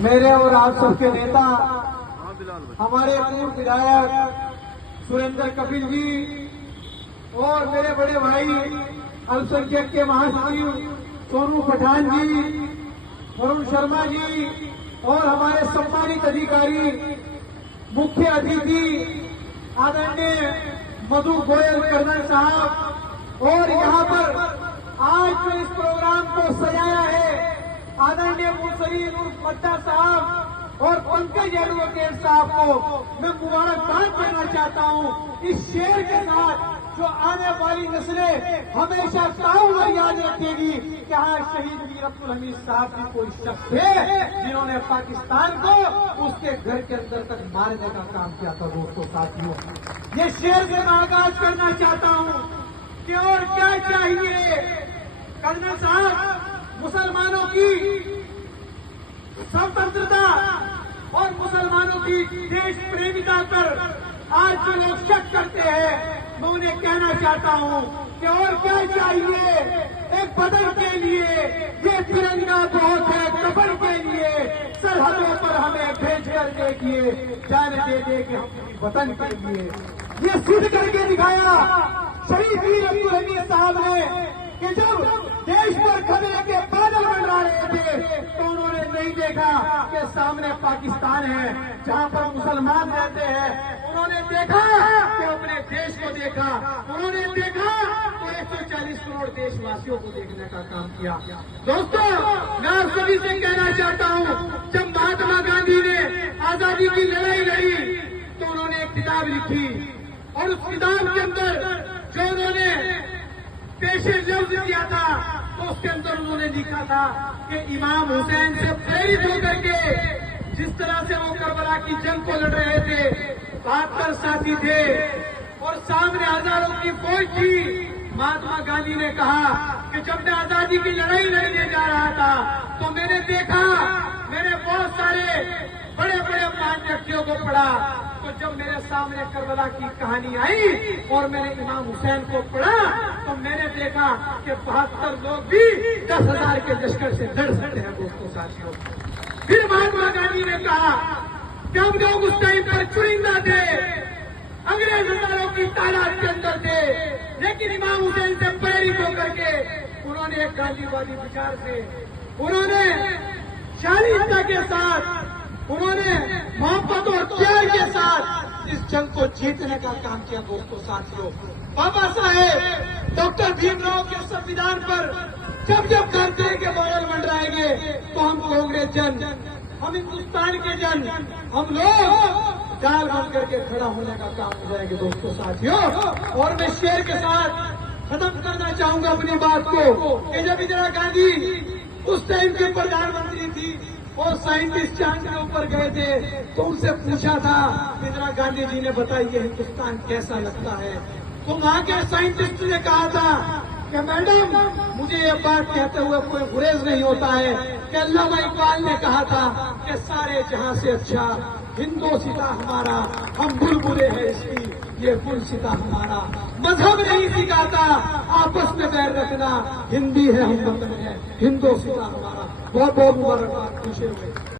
मेरे और आप सबके नेता हमारे पूर्व विधायक सुरेंद्र कपिल जी और मेरे बड़े भाई अल्पसंख्यक के महासचिव सोनू पठान जी, वरुण शर्मा जी और हमारे सम्मानित अधिकारी मुख्य अतिथि आदरणीय मधु गोयल कर्नल साहब और यहाँ पर आज जो इस प्रोग्राम को सजाया है आदरणीय मुंसरीन उर्फ मट्टा साहब और पंकज एडवोकेट साहब को मैं मुबारकबाद देना चाहता हूँ। इस शेर के साथ जो आने वाली नस्लें हमेशा ताउम्र याद रखेगी कि हाँ शहीद वीर अब्दुल हमीद साहब भी कोई शख्स थे जिन्होंने पाकिस्तान को उसके घर के अंदर तक मारने का काम किया था। दोस्तों साथियों, ये शेर से मैं आगाज करना चाहता हूँ कि और क्या चाहिए कर्नल साहब, मुसलमानों की स्वतंत्रता और मुसलमानों की देश प्रेमिता पर आज जो लोग शक करते हैं मैं उन्हें कहना चाहता हूँ कि और क्या चाहिए एक बदल के लिए। ये तिरंगा बहुत है कफन के लिए, सरहदों पर हमें भेज कर देखिए, जान दे दे के हम वतन के लिए। ये सिद्ध करके दिखाया शहीद वीर अब्दुल हमीद साहब ने कि जब देश पर खतरे के बादल मंडरा रहे थे तो उन्होंने नहीं देखा कि सामने पाकिस्तान है जहां पर मुसलमान रहते हैं। उन्होंने देखा कि अपने देश को देखा, उन्होंने देखा तो 140 करोड़ देशवासियों को देखने का काम किया। दोस्तों, मैं आप सभी से कहना चाहता हूं, जब महात्मा गांधी ने आजादी की लड़ाई लड़ी तो उन्होंने एक किताब लिखी और उस किताब के अंदर जो उन्होंने पेशे लफ्ज दिया था तो उसके अंदर उन्होंने लिखा था कि इमाम हुसैन से प्रेरित होकर के जिस तरह से वो करबला की जंग को लड़ रहे थे, 72 साथी थे और सामने हजारों की फौज थी। महात्मा गांधी ने कहा कि जब मैं आजादी की लड़ाई लड़ने जा रहा था तो मैंने देखा, मैंने बहुत सारे बड़े बड़े महान व्यक्तियों को पढ़ा, तो जब मेरे सामने करबला की कहानी आई और मैंने इमाम हुसैन को पढ़ा तो मैंने देखा कि 72 लोग भी 10,000 के लश्कर से लड़ सकते हैं। दोस्तों साथियों, फिर महात्मा गांधी ने कहा कि हम लोग उस टाइम पर चुनिंदा थे, अंग्रेज हजारों की तादाद के अंदर थे, लेकिन इमाम हुसैन से प्रेरित होकर के उन्होंने एक गांधीवादी विचार से, उन्होंने शालीनता के साथ, उन्होंने मोहब्बत और प्यार के साथ इस जंग को जीतने का काम किया। दोस्तों साथियों, बाबा साहेब डॉक्टर भीमराव के संविधान पर जब जब धरती के बादल मंडराएंगे तो हम कांग्रेस जन, हम हिंदुस्तान के जन, हम लोग जाल बन करके खड़ा होने का काम हो जाएंगे। दोस्तों साथियों, और मैं शेर के साथ खत्म करना चाहूंगा अपनी बात को कि जब इंदिरा गांधी उस टाइम के प्रधानमंत्री थी और साइंटिस्ट चांद के ऊपर गए थे तो उनसे पूछा था, इंदिरा गांधी जी ने बताइए हिंदुस्तान कैसा लगता है, तो वहां के साइंटिस्ट ने कहा था कि मैडम मुझे ये बात कहते हुए कोई गुरेज नहीं होता है कि अल्लामा इकबाल ने कहा था कि सारे जहां से अच्छा हिंदोसिता हमारा, हम बुलबुले हैं इसकी, ये गुलसिता हमारा। मजहब नहीं सिखाता आपस में बैर रखना, हिंदी है हम वतन है, हिंदोसिता हमारा। बहुत बहुत मुबारकबाद, खुशी हुई।